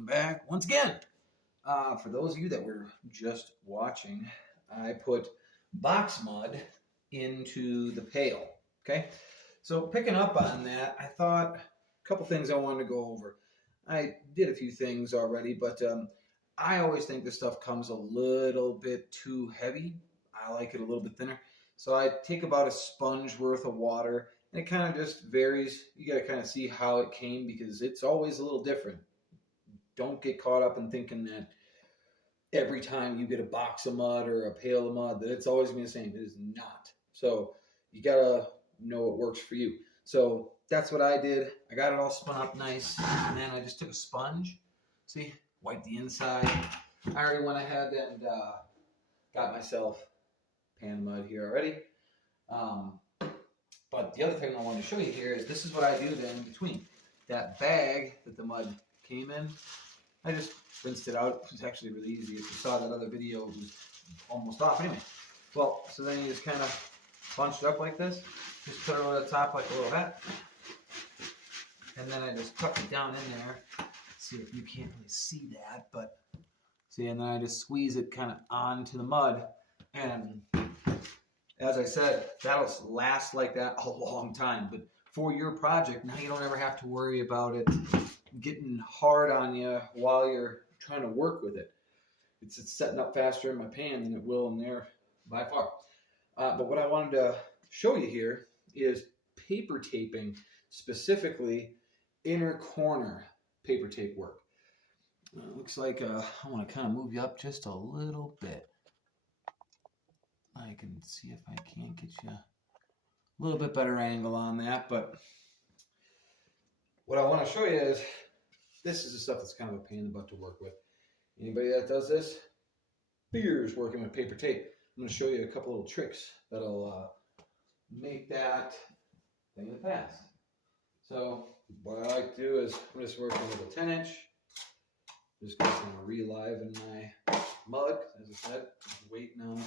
welcome back once again. For those of you that were just watching, I put box mud into the pail. Okay, so picking up on that, I thought a couple things I wanted to go over. I did a few things already, but I always think this stuff comes a little bit too heavy. I like it a little bit thinner. So I take about a sponge worth of water, and it kind of just varies. You got to kind of see how it came because it's always a little different. Don't get caught up in thinking that every time you get a box of mud or a pail of mud that it's always going to be the same. It is not. So you got to know what works for you. So that's what I did. I got it all spun up nice, and then I just took a sponge, see, wiped the inside. I already went ahead and got myself pan of mud here already. But the other thing I wanted to show you here is this is what I do then in between. That bag that the mud came in, I just rinsed it out. It was actually really easy. If you saw that other video, it was almost off. Anyway, well, so then you just kind of bunch it up like this. Just put it over the top like a little hat. And then I just tuck it down in there. See if you can't really see that, but see, and then I just squeeze it kind of onto the mud. And as I said, that'll last like that a long time. But for your project, now you don't ever have to worry about it getting hard on you while you're trying to work with it. It's setting up faster in my pan than it will in there by far. But what I wanted to show you here is paper taping, specifically inner corner paper tape work. Looks like I want to kind of move you up just a little bit. I can see if I can't get you a little bit better angle on that, but what I want to show you is this is the stuff that's kind of a pain in the butt to work with. Anybody that does this fears working with paper tape. I'm going to show you a couple little tricks that'll make that thing in the past. So what I like to do is I'm just working with a 10-inch. Just going to reliven my mud, as I said, waiting on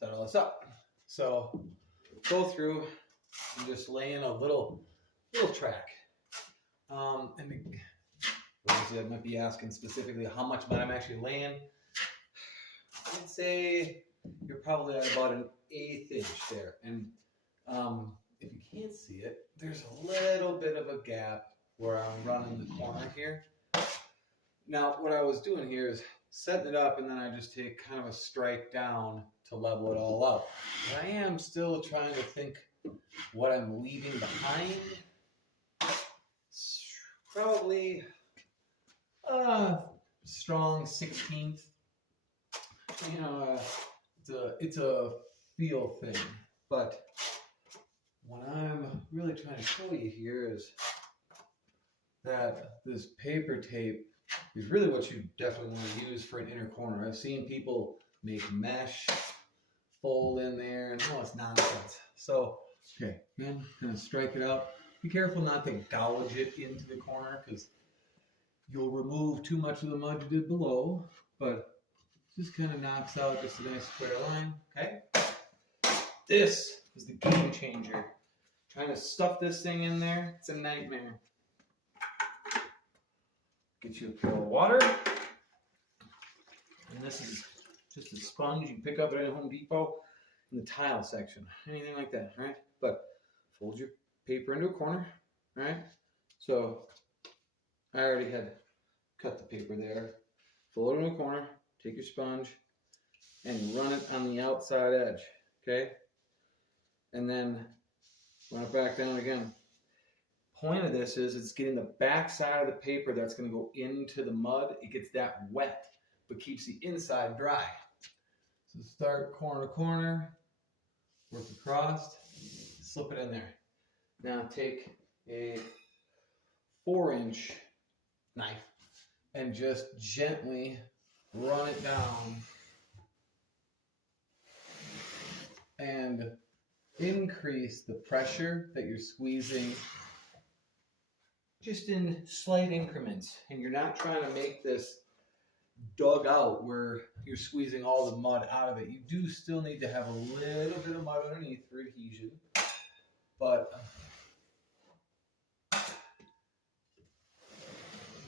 set all this up. So go through and just lay in a little track. And those that might be asking specifically how much mud I'm actually laying, I'd say you're probably at about an 1/8 inch there. And if you can't see it, there's a little bit of a gap where I'm running the corner here. Now, what I was doing here is setting it up, and then I just take kind of a strike down to level it all out. But I am still trying to think what I'm leaving behind. Probably strong 16th. You know, it's a feel thing. But what I'm really trying to show you here is that this paper tape is really what you definitely want to use for an inner corner. I've seen people make mesh, fold in there, and it's nonsense. So, okay, again, kind of strike it out. Be careful not to gouge it into the corner because you'll remove too much of the mud you did below, but just kind of knocks out just a nice square line, okay? This is the game changer. Trying to stuff this thing in there, it's a nightmare. Get you a pail of water. And this is just a sponge you can pick up at Home Depot in the tile section. Anything like that, right? But fold your paper into a corner, right? So I already had cut the paper there. Fold it in a corner, take your sponge, and run it on the outside edge, okay? And then run it back down again. Point of this is it's getting the back side of the paper that's going to go into the mud. It gets that wet, but keeps the inside dry. So start corner to corner, work across, slip it in there. Now take a 4-inch knife and just gently run it down and increase the pressure that you're squeezing just in slight increments. And you're not trying to make this dug out where you're squeezing all the mud out of it. You do still need to have a little bit of mud underneath for adhesion, but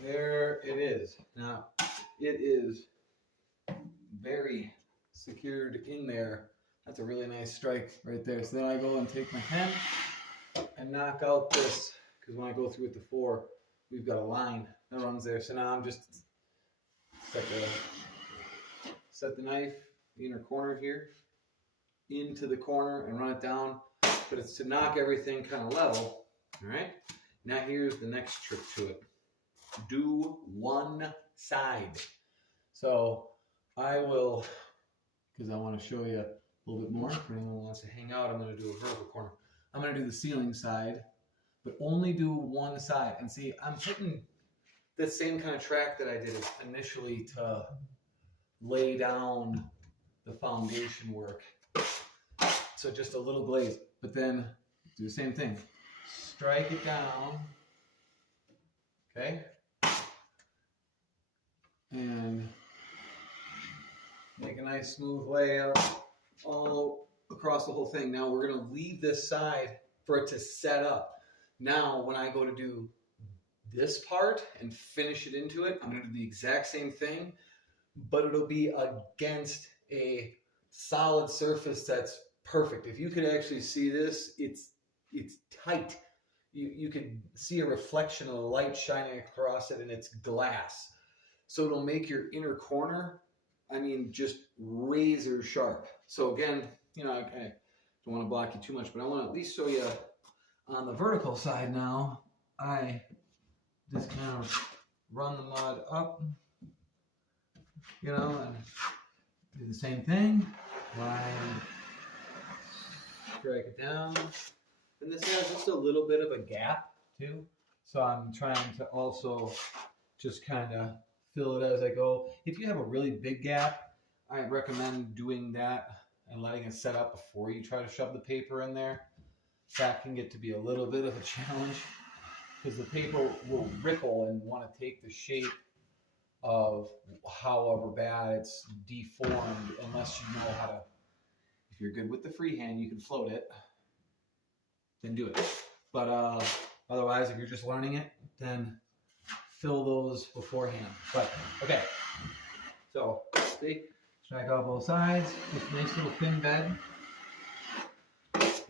there it is. Now, it is very secured in there. That's a really nice strike right there. So then I go and take my pen and knock out this, because when I go through with the 4, we've got a line that runs there. So now I'm just set the knife, the inner corner here, into the corner and run it down. But it's to knock everything kind of level. All right. Now here's the next trick to it. Do one side. So I will, because I want to show you a little bit more. If anyone wants to hang out, I'm going to do a vertical corner. I'm going to do the ceiling side, but only do one side. And see, I'm taking the same kind of track that I did initially to lay down the foundation work. So just a little glaze, but then do the same thing. Strike it down, okay? And make a nice smooth layout all across the whole thing. Now we're gonna leave this side for it to set up. Now when I go to do this part and finish it into it, I'm gonna do the exact same thing, but it'll be against a solid surface that's perfect. If you could actually see this, it's tight. You could see a reflection of the light shining across it, and it's glass. So it'll make your inner corner, I mean, just razor sharp. So again, you know, I don't want to block you too much, but I want to at least show you on the vertical side now. I just kind of run the mud up, you know, and do the same thing. Line, strike it down. And this has just a little bit of a gap too. So I'm trying to also just kind of fill it as I go. If you have a really big gap, I recommend doing that and letting it set up before you try to shove the paper in there. That can get to be a little bit of a challenge because the paper will ripple and want to take the shape of however bad it's deformed, unless you know how to. If you're good with the freehand, you can float it, then do it. But otherwise, if you're just learning it, then fill those beforehand. But okay, so see, strike out both sides. This nice little thin bed.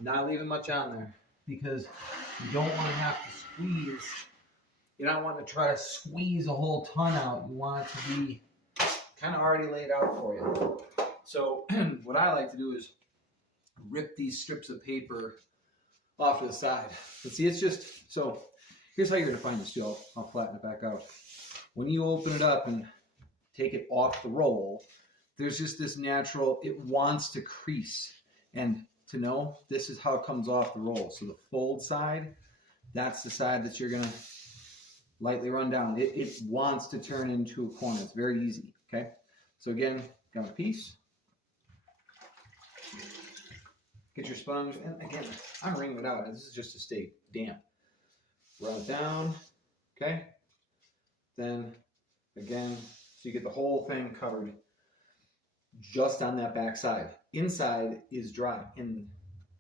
Not leaving much on there because you don't want to have to squeeze. You don't want to try to squeeze a whole ton out. You want it to be kind of already laid out for you. So what I like to do is rip these strips of paper off to the side. But see, it's just, so here's how you're going to find this too. I'll flatten it back out. When you open it up and take it off the roll, there's just this natural, it wants to crease. And to know, this is how it comes off the roll. So the fold side, that's the side that you're going to lightly run down. It wants to turn into a corner. It's very easy, okay? So again, got a piece. Get your sponge, and again, I'm wringing it out. This is just to stay damp. Run it down, okay? Then, again, so you get the whole thing covered just on that back side. Inside is dry, and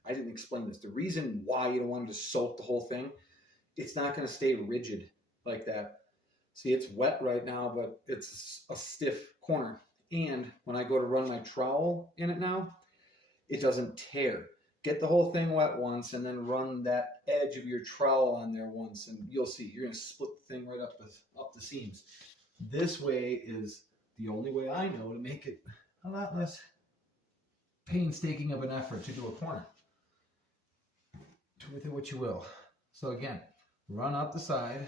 I didn't explain this. The reason why you don't want to just soak the whole thing, it's not going to stay rigid like that. See, it's wet right now, but it's a stiff corner. And when I go to run my trowel in it now, it doesn't tear. Get the whole thing wet once and then run that edge of your trowel on there once, and you'll see you're going to split the thing right up the seams. This way is the only way I know to make it a lot less painstaking of an effort to do a corner. Do with it what you will. So again, run up the side,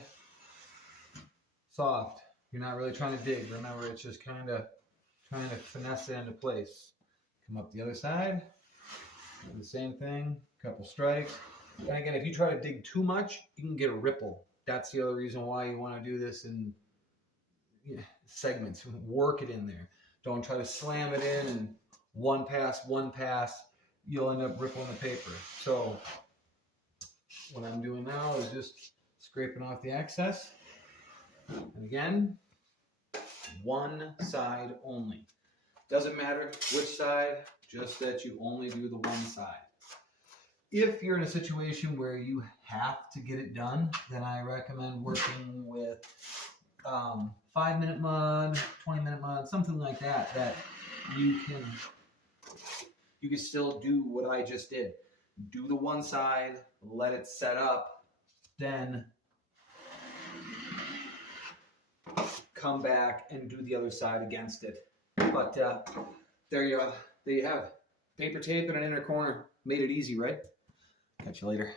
soft. You're not really trying to dig. Remember, it's just kind of trying to finesse it into place. Come up the other side, do the same thing, couple strikes. And again, if you try to dig too much, you can get a ripple. That's the other reason why you want to do this in segments. Work it in there. Don't try to slam it in and one pass, you'll end up rippling the paper. So what I'm doing now is just scraping off the excess. And again, one side only. Doesn't matter which side, just that you only do the one side. If you're in a situation where you have to get it done, then I recommend working with 5-minute mud, 20-minute mud, something like that, that you can still do what I just did. Do the one side, let it set up, then come back and do the other side against it. But there you have it. Paper tape in an inner corner. Made it easy, right? Catch you later.